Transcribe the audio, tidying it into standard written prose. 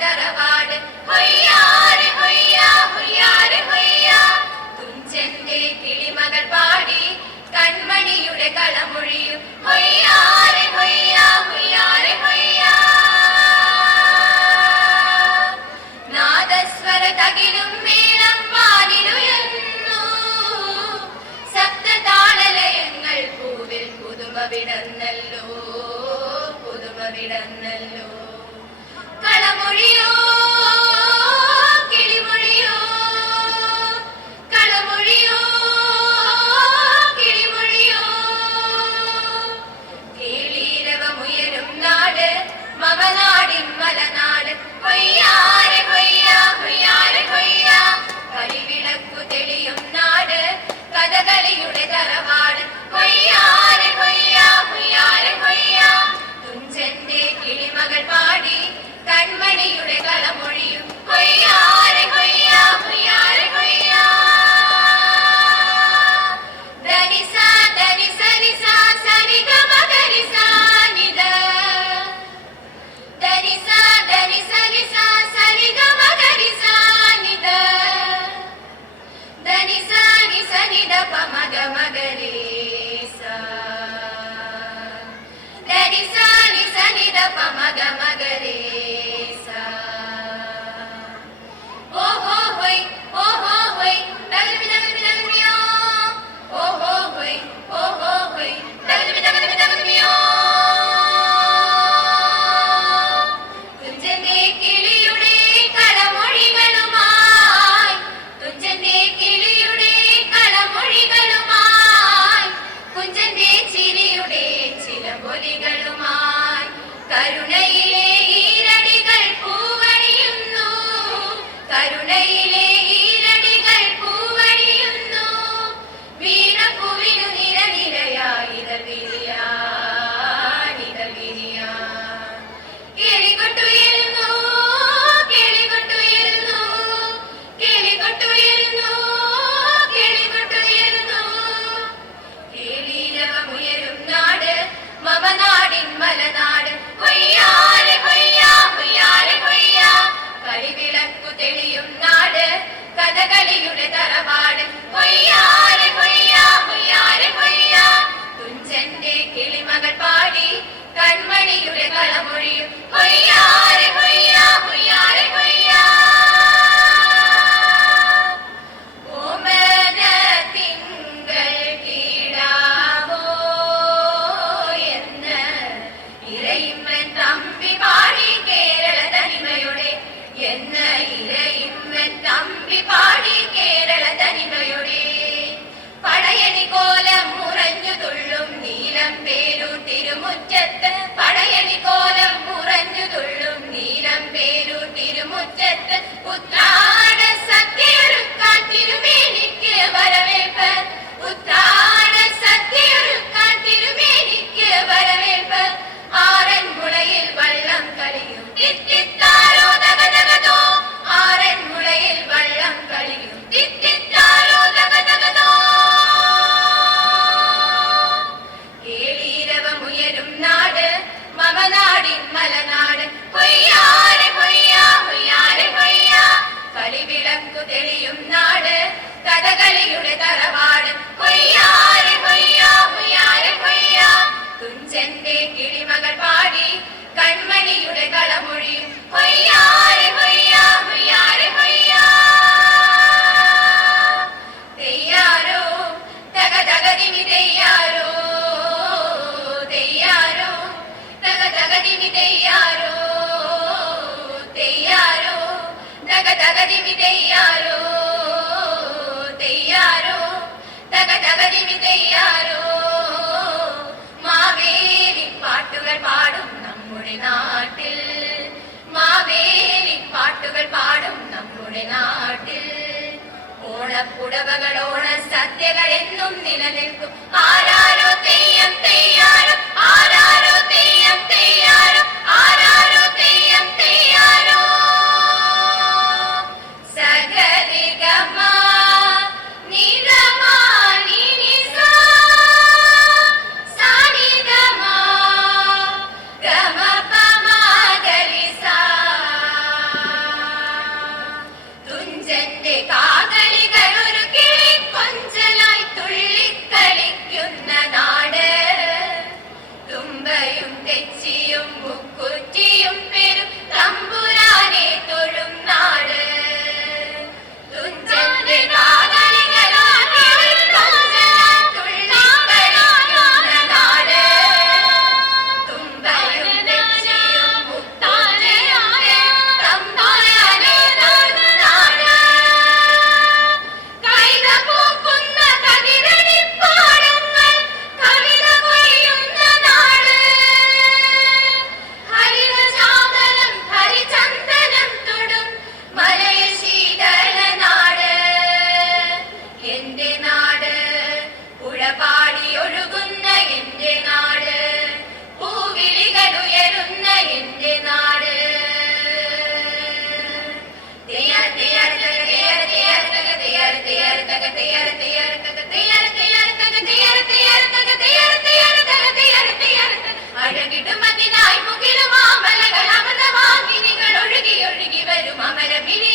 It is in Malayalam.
തറവാട് ഹൊയ്യാരെ ഹൊയ്യാ ഹൊയ്യാരെ ഹൊയ്യാ തുഞ്ചന്റെ കിളിമകൾ പാടി കൺമണിയുടെ കളമൊഴിയും ഹൊയ്യാരെ ഹൊയ്യാ ഹൊയ്യാരെ ഹൊയ്യാ നാദസ്വര തകിലും മേളം വാനിലുയർന്നു സപ്തതാളലയങ്ങൾ പൂവിൽ പുതുമ വിടന്നല്ലോ പുതുമ വിടന്നല്ലോ കളമൊഴിയോ കിളിമൊഴിയോ കളമൊഴിയോ കിളിമൊഴിയോ കേളീരവമുയരും നാട് മമനാടിൻ മലനാട് ഹൊയ്യാരെ ഹൊയ്യാ ഹൊയ്യാരെ ഹൊയ്യാ കളിവിളക്കു തെളിയും നാട് കഥകളിയുടെ തറവാട് ഹൊയ്യാരെ ഹൊയ്യാ ഹൊയ്യാരെ ഹൊയ്യാ തുഞ്ചന്റെ കിളിമകൾ പാടി കൺമണിയുടെ കളമൊഴിയും ഹൊയ്യാരെ ഹൊയ്യാ ഹൊയ്യാരെ ഹൊയ്യാ ധനിസ ധനിസ നിസ സരിഗമ ധനിസ നിധ ധനിസ ധനിസ നിസ സരിഗമ ധനിസ നിധ ധനിസ നിസ നിധ പമഗ മഗരേ സ ധനിസ നിസ നിധ പമഗ മഗരേ സ ഓഹോ ഹോയ് ഓഹോ ഹോയ് തഗൽമി തഗൽമി തഗൽമിയോ ഓഹോ ഹോയ് തഗൽമി തഗൽമി തഗൽമിയോ തുഞ്ചന്റെ കിളിയുടെ കളമൊഴികളുമായി തുഞ്ചന്റെ കിളിയുടെ കളമൊഴികളുമായി കുഞ്ചന്റെ ചിരിയുടെ ചിലമ്പൊലികളുമായി കരുണയിലെ ഈരടികൾ പൂവണിയുന്നു കരുണയിലെ ഈരടികൾ പൂവണിയുന്നു വീണപ്പൂവിനു നിരനിരയായി ഇതൾ വിരിയാൻ ഇതൾ വിരിയാൻ കിളികൊട്ടുയരുന്നു കിളികൊട്ടുയരുന്നു കിളികൊട്ടുയരുന്നു കിളികൊട്ടുയരുന്നു കേളീരവമുയരും നാട് മമനാടിൻ മലനാട് ഹൊയ്യാരെ ഹൊയ്യാ ഹൊയ്യാരെ ഹൊയ്യാ കളിവിളക്കു തെളിയും നാട് കഥകളിയുടെ തറവാട് ഹൊയ്യാരെ ഹൊയ്യാ ഹൊയ്യാരെ ഹൊയ്യാ തുഞ്ചന്റെ കിളിമകൾ പാടി കൺമണിയുടെ കളമൊഴിയും ഹൊയ്യാരെ ഹൊയ്യാ ഹൊയ്യാരെ ഹൊയ്യാ ഓമന തിങ്കൾ കീടാവോ എന്ന് ഇരയിമ്മൻ തമ്പി പാടി കേരള തനിമയുടെ എന്ന് ഇരയിമ്മൻ തമ്പി പാടി കേരള തനിമയുടെ പടയണി കോലം മുറഞ്ഞു തുള്ളും നീലം പേരൂർ തിരുമുറ്റത്ത് പടയണി കോലം മുറഞ്ഞു തുള്ളും നീലം പേരൂർ തിരുമുറ്റത്ത് ഉത്രാട സദ്യയൊരുക്കാൻ തിരുമേനിക്ക് വരവേൽപ്പ് ഉത്രാട സദ്യയൊരുക്കാൻ തിരുമേനിക്ക് വരവേൽപ്പ് ആറന്മുളയിൽ വള്ളം കളിയും തിത്തിത്താരോ തകതകതോ ആറന്മുളയിൽ വള്ളം കളിയും തിത്തിത്താരോ തകതകതോ കേളീരവമുയരും നാട് മമനാടിൻ മലനാട് ഹൊയ്യാരെ ഹൊയ്യാ ഹൊയ്യാരെ ഹൊയ്യാ കളിവിളക്കു തെളിയും നാട് കഥകളിയുടെ തറവാട് ഹൊയ്യാരെ ഹൊയ്യാ ഹൊയ്യാരെ ഹൊയ്യാ തുഞ്ചന്റെ കിളിമകൾ പാടി കൺമണിയുടെ കളമൊഴിയും ഹൊയ്യാരെ ഹൊയ്യാ ഹൊയ്യാരെ ഹൊയ്യാ തെയ്യാരോ തക തകതിമി തെയ്യാരോ തെയ്യാരോ തക തകതിമി തെയ്യാരോ തെയ്യാരോ തക തകതിമി തെയ്യാരോ തെയ്യാരോ തക തകതിമി തെയ്യാരോ മാവേലി പാട്ടുകൾ പാടും നമ്മുടെ നാട്ടിൽ മാവേലി പാട്ടുകൾ പാടും നമ്മുടെ നാട്ടിൽ ഓണപ്പുടവകൾ ഓണ സദ്യകൾ എന്നും നിലനിൽക്കും ആരാരോ തെയ്യം തെയ്യാരോ ആരാരോ തെയ്യം തെയ്യാരോ ആരാരോ തെയ്യം തെയ്യാരോ സഗരിഗമ നിഗമ നിനിസ സാനിഗമ ഗമ പമ ഗരിസ അമരമിഴി